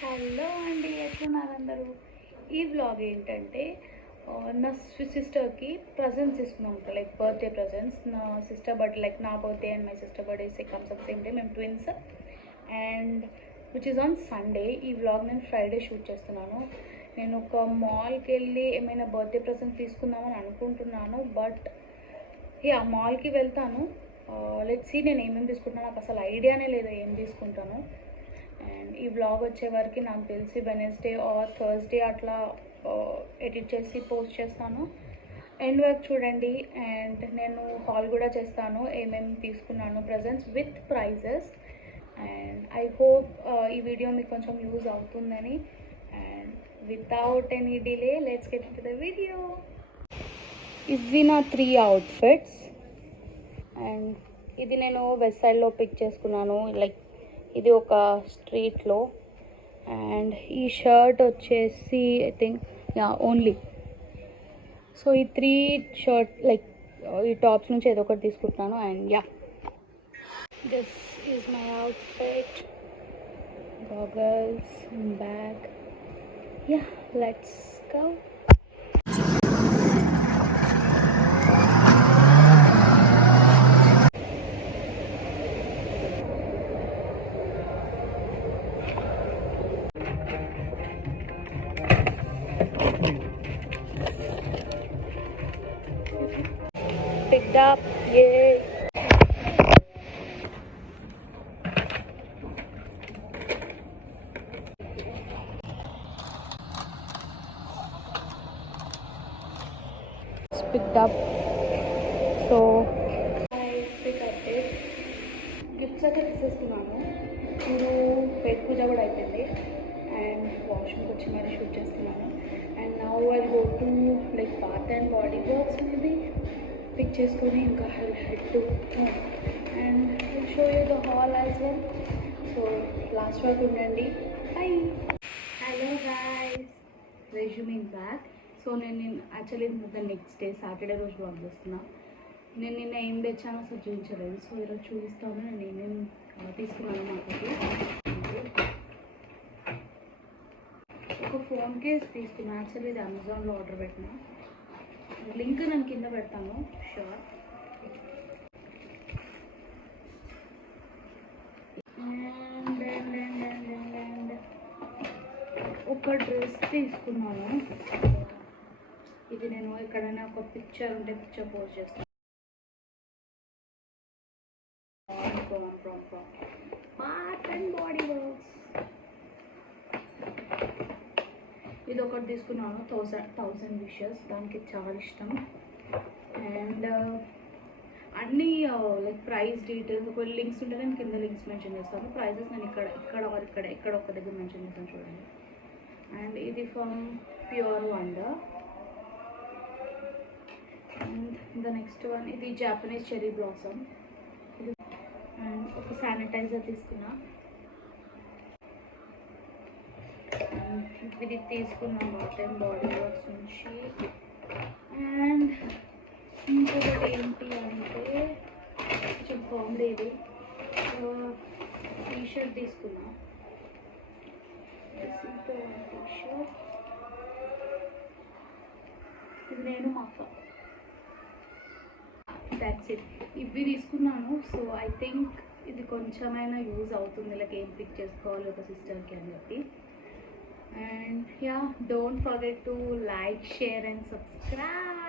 హలో అండి, ఎట్లున్నారు అందరూ? ఈ వ్లాగ్ ఏంటంటే నా సిస్టర్కి ప్రజెంట్స్ ఇస్తున్నాం, లైక్ బర్త్డే ప్రజెంట్స్. నా సిస్టర్ బర్త్డే, లైక్ నా birthday and my sister birthday comes up same day. మేము twins and which is on Sunday. ఈ వ్లాగ్ నేను ఫ్రైడే షూట్ చేస్తున్నాను. నేను ఒక మాల్కి వెళ్ళి ఏమైనా బర్త్డే ప్రజెంట్ తీసుకుందామని అనుకుంటున్నాను. బట్ ఆ మాల్కి వెళ్తాను. లెట్స్ సీ నేను ఏమేమి తీసుకుంటున్నాను. నాకు అసలు ఐడియానే లేదు ఏం తీసుకుంటాను. అండ్ ఈ వ్లాగ్ వచ్చే వరకు నాకు తెలిసి వెనస్డే ఆర్ థర్స్డే అట్లా ఎడిట్ చేసి పోస్ట్ చేస్తాను. ఎండ్ వర్క్ చూడండి. అండ్ నేను హాల్ కూడా చేస్తాను ఏమేమి తీసుకున్నాను presents with prizes. And I hope ఈ వీడియో మీకు కొంచెం యూజ్ అవుతుందని. And without any delay let's get to the video. ఇవి నా 3 అవుట్ఫిట్స్. అండ్ ఇది నేను వెస్ట్ సైడ్లో పిక్ చేసుకున్నాను, లైక్ ఇది ఒక స్ట్రీట్లో. అండ్ ఈ షర్ట్ వచ్చేసి ఐ థింక్ ఓన్లీ. సో ఈ 3 షర్ట్ లైక్ ఈ టాప్స్ నుంచి ఏదో ఒకటి తీసుకుంటున్నాను. And this is my outfit, goggles, bag. Let's go. Picked up, yay! It's picked up. So I pick up it. Gifts అయితే తీసేసుకున్నాను. ఇప్పుడు పెట్ పూజ కూడా అయిపోయింది. అండ్ వాష్రూమ్కి వచ్చి మరీ షూట్ చేస్తున్నాను. And now I go to like Bath and Body Works maybe pick చేసుకొని ఇంకా head to home. And will show you the haul as well. So last వరకు ఉండండి. Bye. Hello guys, resuming back. So నేను actually next day Saturday రోజు work చేస్తున్నా. నేను నిన్న ఏం తెచ్చానో అసలు చూపించలేదు. సో ఈరోజు చూపిస్తాను నేను ఏమేమి తీసుకున్నాను. మాకు ఒక ఫోన్ కేస్ తీసుకున్నాను. యాక్చువల్లీ ఇది అమెజాన్లో ఆర్డర్ పెట్టిన. లింక్ నేను కింద పెడతాను షూర్. అండ్ ఒక డ్రెస్ తీసుకున్నాను. ఇది నేను ఎక్కడైనా ఒక పిక్చర్ ఉంటే పిక్చర్ పోస్ట్ చేస్తాను. Bath and Body Works. ఇది ఒకటి తీసుకున్నాను, 1000 విషెస్. దానికి చాలా ఇష్టం. అండ్ అన్నీ లైక్ ప్రైస్ డీటెయిల్స్ ఒక లింక్స్ ఉంటే నేను కింద లింక్స్ మెన్షన్ చేస్తాను. ప్రైజెస్ నేను ఇక్కడ ఒక దగ్గర మెన్షన్ చేస్తాను చూడండి. అండ్ ఇది from pure wonder. And the next one ఇది జాపనీస్ చెరీ బ్లాసమ్. అండ్ ఒక శానిటైజర్ తీసుకున్నా. ఇది తీసుకున్నాం బాత్ అండ్ బాడీ వర్క్స్ నుంచి. అండ్ ఇంకొకటి ఏంటి అంటే కొంచెం కామెడీ, ఇది టీషర్ట్ తీసుకున్నా. టీషర్ట్ ఇది నేను మా అక్క. That's it. ఇవి తీసుకున్నాను. సో ఐ థింక్ ఇది కొంచెమైనా యూజ్ అవుతుంది, లైక్ ఏం పిక్ చేసుకోవాలి ఒక సిస్టర్కి అని చెప్పి. And don't forget to like, share and subscribe.